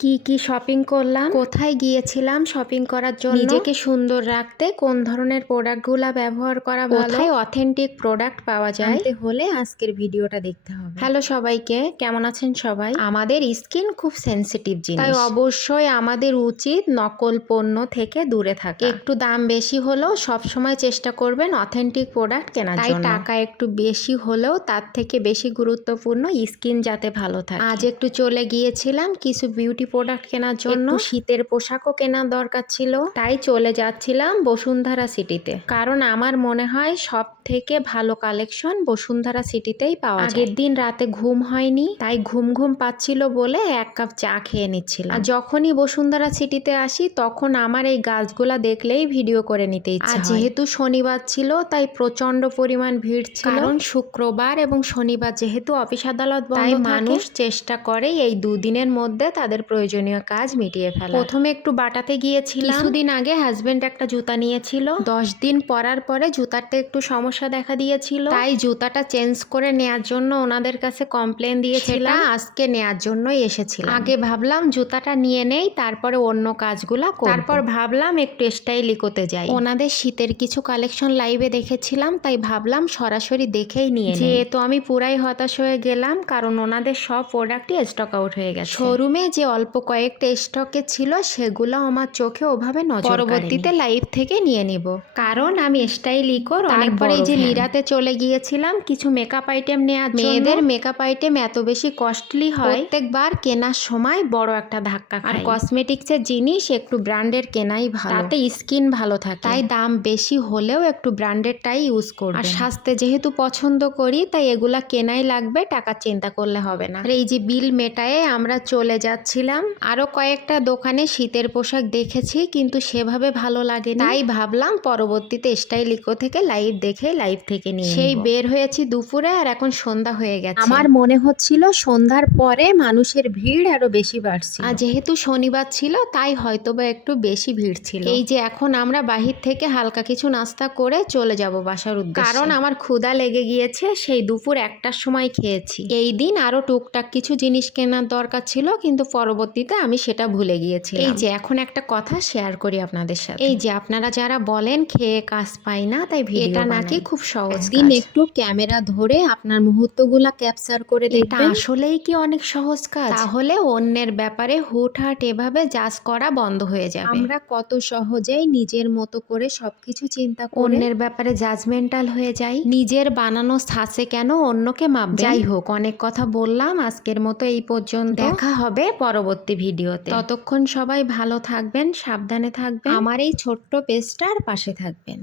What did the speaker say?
কি কি শপিং করলাম, কোথায় গিয়েছিলাম শপিং করার জন্য, নিজেকে সুন্দর রাখতে কোন ধরনের প্রোডাক্টগুলো ব্যবহার করা ভালো, কোথায় অথেন্টিক প্রোডাক্ট পাওয়া যায়, জানতে হলে আজকের ভিডিওটা দেখতে হবে। হ্যালো সবাইকে, কেমন আছেন সবাই? আমাদের স্কিন খুব সেনসিটিভ জিনিস, তাই অবশ্যই আমাদের উচিত নকল পণ্য থেকে দূরে থাকা। একটু দাম বেশি হলেও সবসময় চেষ্টা করবেন অথেন্টিক প্রোডাক্ট কেনার জন্য। তাই টাকা একটু বেশি হলেও তার থেকে বেশি গুরুত্বপূর্ণ স্কিন যাতে ভালো থাকে। আজ একটু চলে গিয়েছিলাম কিছু বিউটি প্রোডাক্ট কেনার জন্য, শীতের পোশাকও কেনার দরকার ছিল, তাই চলে যাচ্ছিলাম বসুন্ধরা সিটিতে। কারণ আমার মনে হয় সব থেকে ভালো কালেকশন বসুন্ধরা সিটিতেই পাওয়া যায়। আগের দিন রাতে ঘুম হয়নি, তাই ঘুম ঘুম পাচ্ছিল বলে এক কাপ চা খেয়ে নিচ্ছিলাম। আর যখনই বসুন্ধরা সিটিতে আসি তখন আমার এই গাছগুলা দেখলেই ভিডিও করে নিতে ইচ্ছা হয়। যেহেতু শনিবার ছিল তাই প্রচন্ড পরিমাণ ভিড় ছিল, কারণ শুক্রবার এবং শনিবার যেহেতু অফিস আদালত বন্ধ, তাই মানুষ চেষ্টা করে এই দুদিনের মধ্যে তাদের প্রয়োজনীয় কাজ মিটিয়ে ফেলা। প্রথমে একটু বাটাতে গিয়েছিলাম, কিছুদিন আগে হাজবেন্ড একটা জুতা নিয়েছিল, 10 দিন পরার পরে জুতাতে একটু সমস্যা দেখা দিয়েছিল, তাই জুতাটা চেঞ্জ করে নেয়ার জন্য ওনাদের কাছে কমপ্লেন দিয়েছিলাম, আজকে নেয়ার জন্যই এসেছিলাম। আগে ভাবলাম জুতাটা নিয়ে নেই, তারপরে অন্য কাজগুলা করব। তারপর ভাবলাম একটু স্টাইলিকোতে যাই, ওনাদের শীতের কিছু কালেকশন লাইভে দেখেছিলাম, তাই ভাবলাম সরাসরি দেখেই নিয়ে নেই। যেহেতু আমি পুরাই হতাশ হয়ে গেলাম, কারণ ওনাদের সব প্রোডাক্টই স্টক আউট হয়ে গেছে। শোরুমে যে অল্প কয়েকটা স্টকে ছিল সেগুলো আমার চোখে ওভাবে নজর কাড়েনি। পরবর্তীতে লাইভ থেকে নিয়ে নিব, কারণ আমি স্টাইলিকোর অনেক বড় ফ্যান। যে লিরাতে চলে গিয়েছিলাম কিছু মেকআপ আইটেম নেওয়ার জন্য। মেয়েদের মেকআপ আইটেম এত বেশি কস্টলি হয়, প্রত্যেকবার কেনার সময় বড় একটা ধাক্কা খাই। আর কসমেটিক্সের জিনিস একটু ব্র্যান্ডের কেনাই ভালো, তাতে স্কিন ভালো থাকে। তাই দাম বেশি হলেও একটু ব্র্যান্ডেরটাই ইউজ করব। আর স্বাস্থ্য যেহেতু পছন্দ করি তাই এগুলা কেনাই লাগবে, টাকার চিন্তা করলে হবে না। আর এই যে বিল মেটায়ে আমরা চলে যাচ্ছিলাম। আরো কয়েকটা দোকানে শীতের পোশাক দেখেছি, কিন্তু সেভাবে ভালো লাগেনি, তাই ভাবলাম পরবর্তীতে স্টাইলিকো থেকে লাইভ দেখে লাইভ থেকে নিয়ে সেই বের হয়েছি দুপুরে, আর এখন সন্ধ্যা হয়ে গেছে। আমার মনে হচ্ছিল সন্ধ্যার পরে মানুষের ভিড় আরো বেশি বাড়ছে, আর যেহেতু শনিবার ছিল তাই হয়তোবা একটু বেশি ভিড় ছিল। এই যে এখন আমরা বাহির থেকে হালকা কিছু নাস্তা করে চলে যাব বাসার উদ্দেশ্যে, কারণ আমার ক্ষুধা লেগে গিয়েছে, সেই দুপুর 1টার সময় খেয়েছি। এই দিন আরো টুকটাক কিছু জিনিস কেনার দরকার ছিল, কিন্তু পরবর্তীতে আমি সেটা ভুলে গিয়েছি। এই যে এখন একটা কথা শেয়ার করি আপনাদের সাথে, এই যে আপনারা যারা বলেন খেয়ে কাজ পাই না, তাই এটা নাকি খুব সহজ দিন, একটু ক্যামেরা ধরে আপনার মুহূর্তগুলা ক্যাপচার করে দেখবেন, আসলেই কি অনেক সহজ কাজ। তাহলে অন্যের ব্যাপারে হুটহাট এভাবে জাজ করা বন্ধ হয়ে যাবে। আমরা কত সহজেই নিজের মতো করে সবকিছু চিন্তা করে অন্যের ব্যাপারে জাজমেন্টাল হয়ে যাই। নিজের বানানো ছাঁচে কেন অন্যকে মাপবেন। যাই হোক, অনেক কথা বললাম, আজকের মতো এই পর্যন্ত। দেখা হবে পরবর্তী ভিডিওতে, ততক্ষণ সবাই ভালো থাকবেন, সাবধানে থাকবেন, আমার এই ছোট্ট পেজটার পাশে থাকবেন।